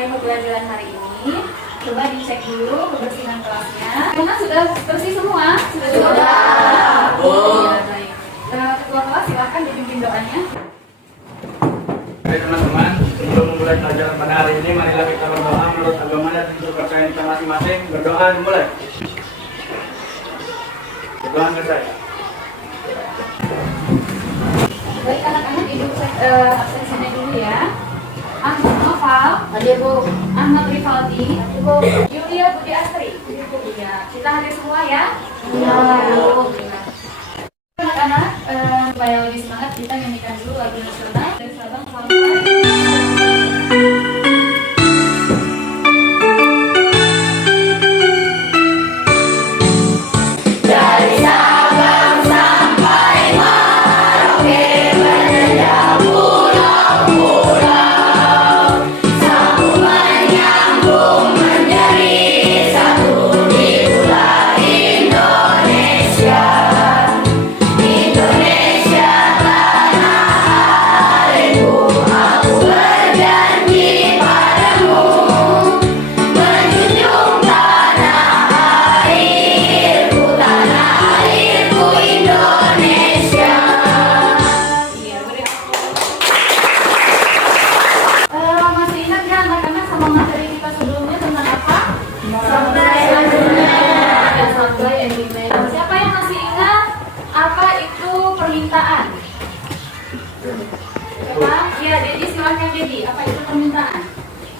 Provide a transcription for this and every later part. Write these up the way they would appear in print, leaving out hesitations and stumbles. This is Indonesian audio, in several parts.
mulai pembelajaran hari ini. Coba dicek dulu kebersihan kelasnya. Karena sudah bersih semua? Sudah. Ya, baik. Ketua kelas silakan dipimpin doanya. Baik teman-teman, sebelum memulai pelajaran pada hari ini, marilah kita berdoa menurut agama dan kepercayaan kita masing-masing. Berdoa dimulai. Berdoa ke saya. Baik anak-anak, ibu absensinya dulu ya. Ahmad Noval, hadir Bu. Ahmad Rivaldi, Bu. Yulia Budi Astri, ya. Kita hadir semua ya. Ya. Anak-anak, supaya lebih semangat kita nyanyikan dulu lagu nasional dari Sabang sampai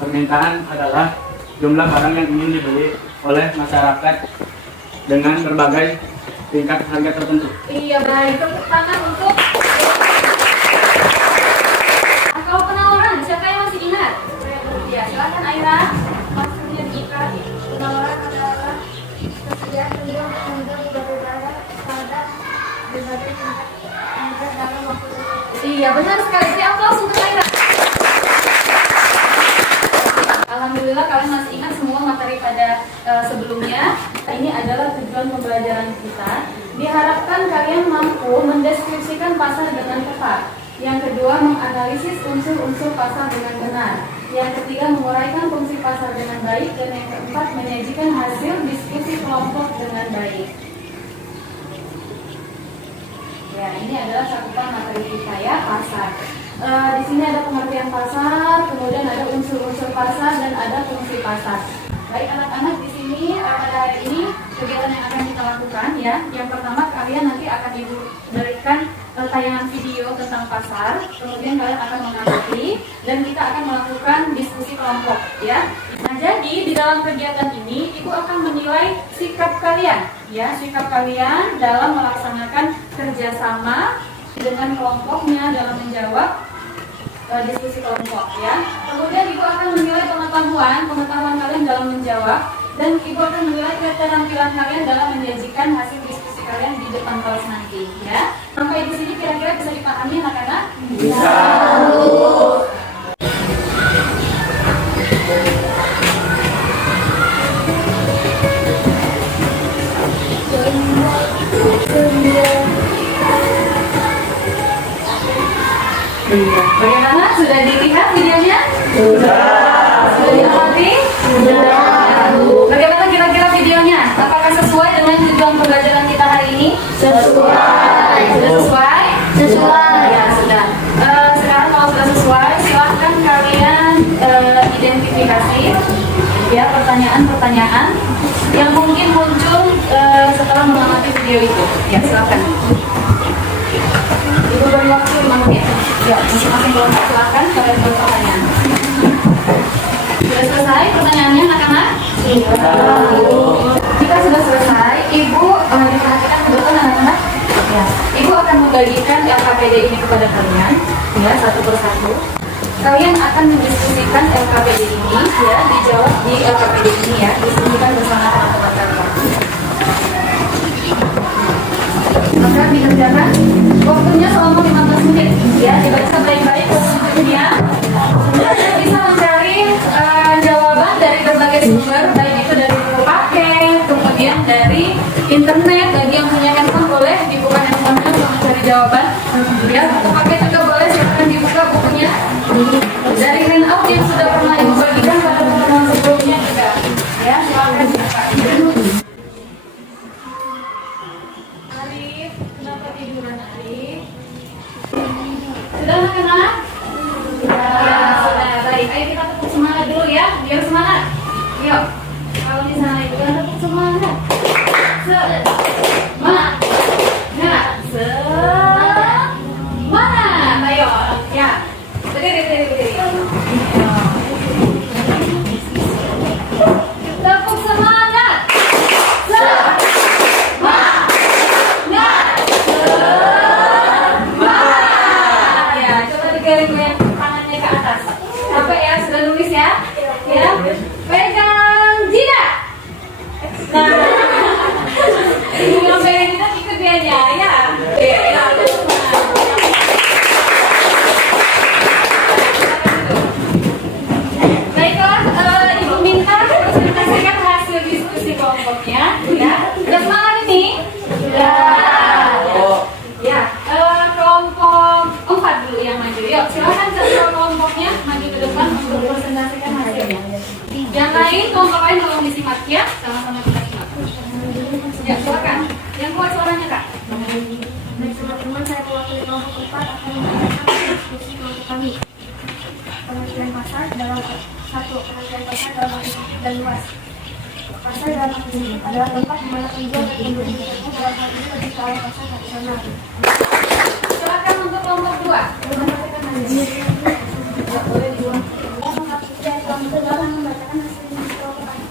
permintaan adalah jumlah barang yang ingin dibeli oleh masyarakat dengan berbagai tingkat harga tertentu. Iya, baik. Tepuk tangan untuk kalau penawaran, siapa yang masih ingat? Ya, silakan Aira. Maksudnya kita penawaran adalah kesediaan untuk berbeda pada berbagai tingkat harga dalam waktu tertentu. Iya, benar sekali. Jadi aplaus untuk Aira. Alhamdulillah kalian masih ingat semua materi pada sebelumnya. Ini adalah tujuan pembelajaran kita. Diharapkan kalian mampu mendeskripsikan pasar dengan tepat. Yang kedua, menganalisis unsur-unsur pasar dengan benar. Yang ketiga, menguraikan fungsi pasar dengan baik. Dan yang keempat, menyajikan hasil diskusi kelompok dengan baik. Ya, ini adalah cakupan materi kita ya, pasar. Di sini ada pengertian pasar, kemudian ada unsur-unsur pasar dan ada fungsi pasar. Baik anak-anak, di sini pada hari ini kegiatan yang akan kita lakukan ya. Yang pertama, kalian nanti akan ibu berikan tayangan video tentang pasar, kemudian kalian akan mengamati dan kita akan melakukan diskusi kelompok ya. Nah, jadi di dalam kegiatan ini ibu akan menilai sikap kalian ya, sikap kalian dalam melaksanakan kerjasama dengan kelompoknya dalam menjawab diskusi kelompok ya. Kemudian ibu akan menilai pengetahuan kalian dalam menjawab, dan ibu akan menilai keterampilan kalian dalam menyajikan hasil diskusi kalian di depan kelas nanti ya. Sampai di sini kira-kira bisa dipahami anak-anak? Bisa. Bagaimana? Sudah dilihat videonya? Sudah. Sudah diamati? Sudah. Bagaimana kira-kira videonya? Apakah sesuai dengan tujuan pembelajaran kita hari ini? Sesuai. Sudah sesuai? Sesuai. Ya, sudah. Sekarang kalau sudah sesuai, silahkan kalian identifikasi ya pertanyaan-pertanyaan yang mungkin muncul setelah mengamati video itu. Ya, silahkan. Ibu beri waktu 5 menit. Ya, masing-masing kelompok silakan kalian berpertanyaan. Sudah selesai pertanyaannya anak-anak? Iya. Jika sudah selesai, ibu diperhatikan betul anak-anak. Ya, ibu akan membagikan LKPD ini kepada kalian, ya satu persatu. Kalian akan mendiskusikan LKPD ini, ya dijawab di LKPD ini ya, diskusikan bersama teman-teman kalian. Maka dikerjakan waktunya selama 15 menit ya, dibaca baik-baik bukunya. Kemudian bisa mencari jawaban dari berbagai sumber, baik itu dari buku paket, kemudian dari internet. Bagi yang punya handphone boleh dibuka handphonenya untuk mencari jawaban ya. Buku paket juga boleh, silakan dibuka bukunya dari handout yang sudah pernah ibu bagikan pada Sudah anak-anak? Sudah. Baik, ayo kita tepuk semangat dulu ya, biar semangat. Yuk, kalau di sana itu ada tepuk semangat. Semangat. Semangat. Ayo, ya. Berdiri. Tepuk semangat. Ya, coba digoyang-goyang tangannya ke atas. Sampai ya, sudah nulis ya? Ya. Pegang jidat. Nah, yang pegang jidat ikut dianya ya. Ya. Baiklah, Ibu minta presentasikan hasil diskusi kelompoknya. Ya, sudah semangat ini? Sudah. Ya, kelompok 4 dulu yang maju. Yuk, silakan kelompoknya maju ke depan untuk presentasikan hasilnya. Yang lain, kelompok lain tolong disimak ya, sama-sama kita simak. Ya, silakan. Yang kuat suaranya Kak. Baik teman-teman, saya mewakili kelompok 4 akan membacakan diskusi kelompok kami. Pengertian pasar dalam pengertian pasar dalam arti dan luas. Pasar dalam arti ini adalah tempat di mana penjual dan pembeli bertemu dalam hal ini lebih ke arah pasar tradisional. Silakan untuk kelompok 2. Dalam membacakan hasil diskusi kelompok kami.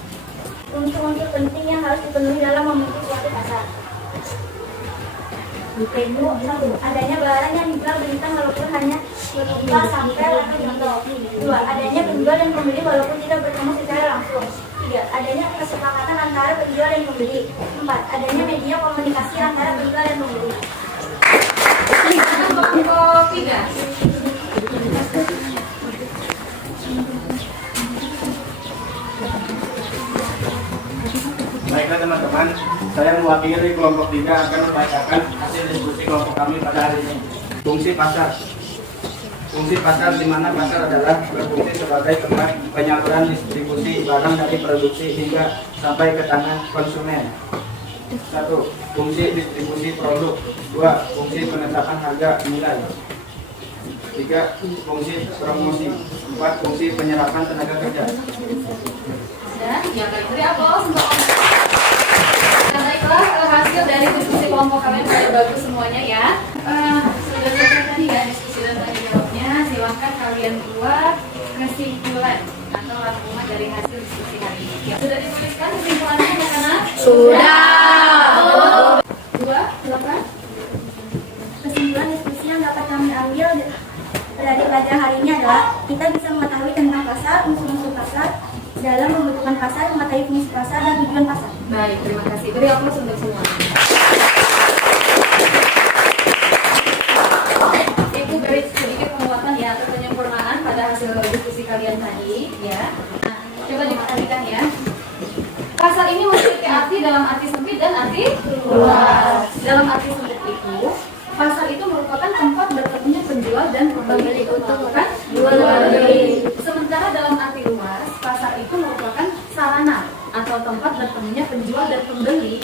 Unsur-unsur penting yang harus dipenuhi dalam memiliki suatu pasar. Adanya barang yang dijual belikan walaupun hanya berupa sampel atau contoh. 2. Adanya penjual dan pembeli walaupun tidak bertemu secara langsung. 3. Adanya kesepakatan antara penjual dan pembeli. 4. Adanya media komunikasi antara penjual dan pembeli. Kelompok 3. Baiklah teman-teman, saya mewakili kelompok 3 akan membacakan hasil diskusi kelompok kami pada hari ini. Fungsi pasar. Fungsi pasar di mana pasar adalah berfungsi sebagai tempat penyaluran distribusi barang dari produksi hingga sampai ke tangan konsumen. 1. Fungsi distribusi produk. 2. Fungsi penetapan harga nilai. 3. Fungsi promosi. 4. Fungsi penyerapan tenaga kerja. Dan yang beri aplaus untuk nah, baiklah, hasil dari diskusi kelompok kalian sudah bagus semuanya ya. Sudah selesai tadi ya diskusi dan tanya jawabnya. Silakan kalian buat kesimpulan atau rangkuman dari hasil diskusi hari ini. Ya, sudah dituliskan kesimpulannya anak-anak? Sudah. 2, silakan. Kesimpulan diskusi yang dapat kami ambil dari pelajaran hari ini adalah kita bisa mengetahui tentang pasar, unsur-unsur pasar, dalam membutuhkan pasar, mengetahui fungsi pasar dan tujuan pasar. Baik, terima kasih. Beri aplaus untuk semua. Ibu beri sedikit penguatan ya atau penyempurnaan pada hasil diskusi kalian tadi ya. Nah, coba diperhatikan ya. Pasar ini memiliki arti dalam arti sempit dan arti luas. Dalam arti sempit itu, pasar itu merupakan tempat bertemunya penjual dan pembeli untuk melakukan jual beli. Sementara dalam arti luas, pasar itu merupakan sarana atau tempat bertemunya penjual dan pembeli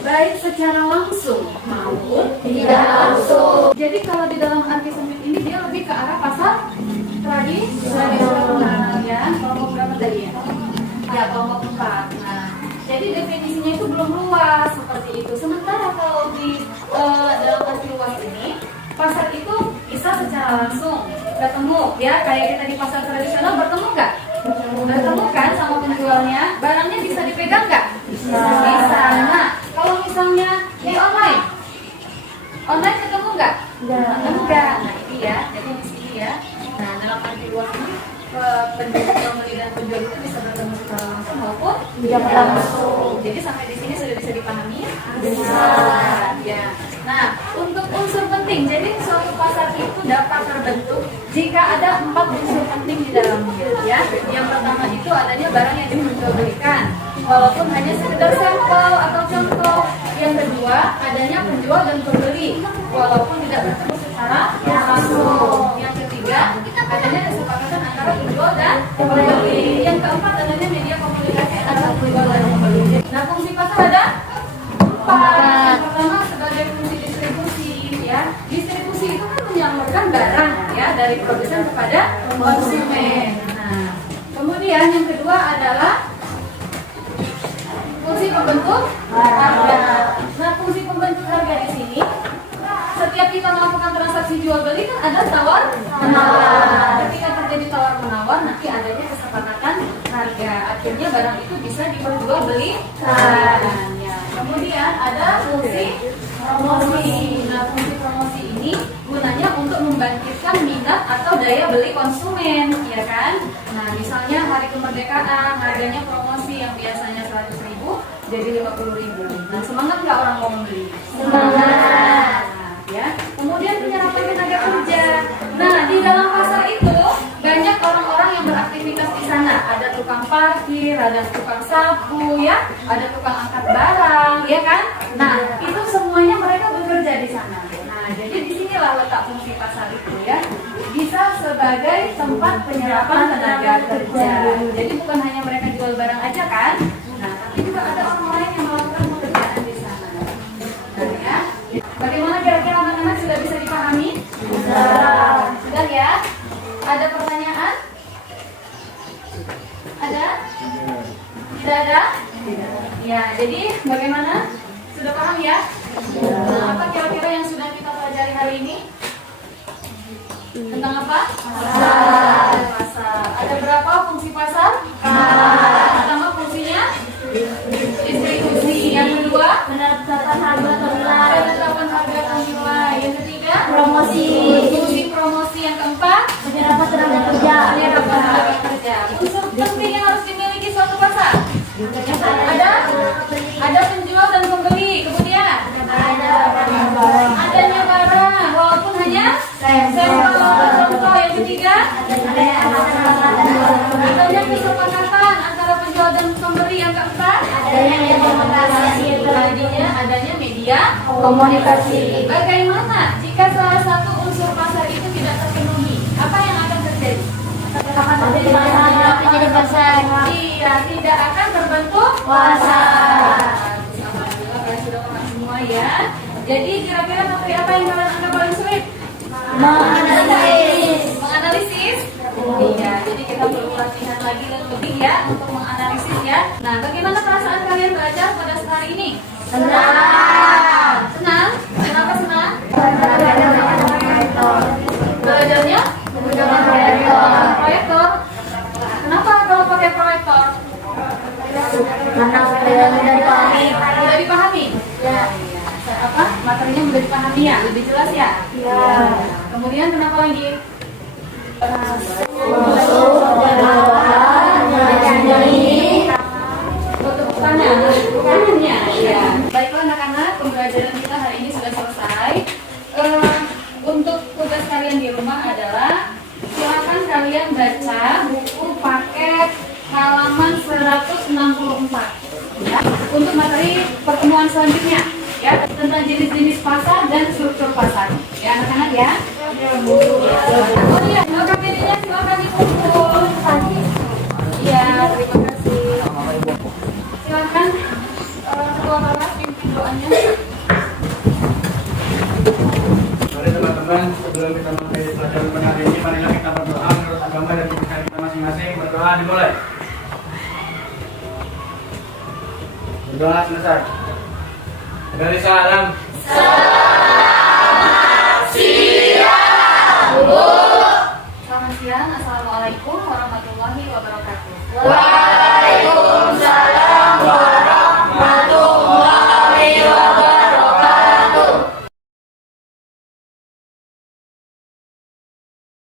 baik secara langsung maupun tidak langsung. Jadi kalau di dalam arti sempit ini dia lebih ke arah pasar tradisional ya. Kelompok berapa tadi ya? Ya, kelompok 4. Nah, jadi definisinya itu belum luas seperti itu. Sementara kalau di dalam arti luas ini, pasar itu bisa secara langsung bertemu ya, kayak kita di pasar tradisional bertemu nggak? Bertemu kan sama penjualnya, barangnya bisa dipegang nggak? Bisa. Nah, kalau misalnya di online ketemu nggak? Enggak. Nah ini ya, jadi di sini ya. Nah dalam arti luas ini pembeli dan penjual itu bisa bertemu secara langsung maupun tidak langsung. Jadi sampai di sini sudah bisa dipahami? Bisa. Ya. Nah untuk unsur penting, jadi suatu pasar itu dapat terbentuk jika ada 4 unsur penting di dalamnya. Ya. Yang pertama itu adanya barang yang diperjualbelikan, walaupun hanya sekedar sampel atau contoh. Yang kedua adanya penjual dan pembeli, walaupun tidak bertemu secara langsung. Yang ketiga adanya kesepakatan antara penjual dan pembeli. Yang keempat adanya media komunikasi antara penjual dan pembeli. Nah fungsi pasar ada 4. Yang pertama sebagai fungsi distribusi ya. Distribusi itu kan menyalurkan barang ya dari produsen kepada konsumen. Nah, kemudian yang kedua adalah fungsi pembentuk harga. Nah, fungsi pembentuk harga di sini setiap kita melakukan transaksi jual beli kan ada tawar menawar. Ketika terjadi tawar menawar, nanti adanya kesepakatan harga. Akhirnya barang itu bisa diperjualbelikan. Ya. Kemudian ada fungsi promosi. Nah, fungsi promosi ini gunanya untuk membangkitkan minat atau daya beli konsumen, ya kan? Nah, misalnya hari kemerdekaan harganya promosi yang biasanya 100.000 jadi 50.000. Nah, semangat nggak orang mau membeli? Semangat. Ya. Kemudian penyerapan tenaga kerja. Nah, di dalam pasar itu banyak orang-orang yang beraktivitas di sana. Ada tukang parkir, ada tukang sapu, ya, ada tukang angkat barang, ya kan? Nah, itu semuanya mereka bekerja di sana. Nah, jadi disinilah letak fungsi pasar itu, ya. Bisa sebagai tempat penyerapan tenaga kerja. Jadi bukan hanya mereka jual barang aja kan? Nah, tapi juga ada orang lain yang melakukan pekerjaan di sana. Nah, ya. Bagaimana kira-kira anak-anak sudah bisa dipahami? Sudah ya? Ada pertanyaan? Ada? Tidak ada? Ya, jadi bagaimana? Sudah paham ya? Nah, apa kira-kira yang sudah kita pelajari hari ini? Tentang apa? Pasar. Pasar. Ada berapa fungsi pasar? Pertama fungsinya distribusi. Yang kedua Penetapan harga ternilai. penetapan harga ternilai. Yang ketiga Promosi. fungsi promosi. Yang keempat Penyerapan tenaga kerja. penyerapan tenaga kerja. Unsur penting yang harus dimiliki suatu pasar. Ada penjual dan pembeli. Kemudian adanya barang walaupun hanya sampel. Contoh yang ketiga adanya kesepakatan antara penjual dan pembeli. Yang keempat adanya media komunikasi. Bagaimana jika salah satu unsur pasar itu tidak terpenuhi? Apa yang akan terjadi? Menjadi pasar. Iya, tidak akan terbentuk Pasar. Alhamdulillah kalian sudah paham semua ya. Jadi kira-kira materi apa yang kalian anggap paling sulit? Menganalisis. Menganalisis? Iya, jadi kita perlu latihan lagi dan lebih ya untuk menganalisis ya. Nah, bagaimana perasaan kalian belajar pada hari ini? Senang. Senang? Kenapa senang? Belajarnya? Menggunakan proyektor. Proyektor. Kenapa kalau pakai proyektor? Karena mudah dipahami. Mudah dipahami? Ya. Apa? Materinya mudah dipahami ya? Lebih jelas ya? Ya. Kemudian kenapa lagi? Bukannya, ya. Baiklah anak-anak, pembelajaran kita hari ini sudah selesai. Untuk tugas kalian di rumah adalah silakan kalian baca buku paket halaman 164 ya, untuk materi pertemuan selanjutnya ya tentang jenis-jenis pasar dan struktur pasar ya anak-anak ya. Oh iya, KPD-nya silakan dikumpul. Iya, terima kasih. Silakan ketua kelas pimpin doanya. Mari teman-teman, sebelum kita mulai pelajaran pada hari ini, marilah kita berdoa menurut agama dan kepercayaan kita masing-masing. Berdoa dimulai. Berdoa selesai. Dari salam.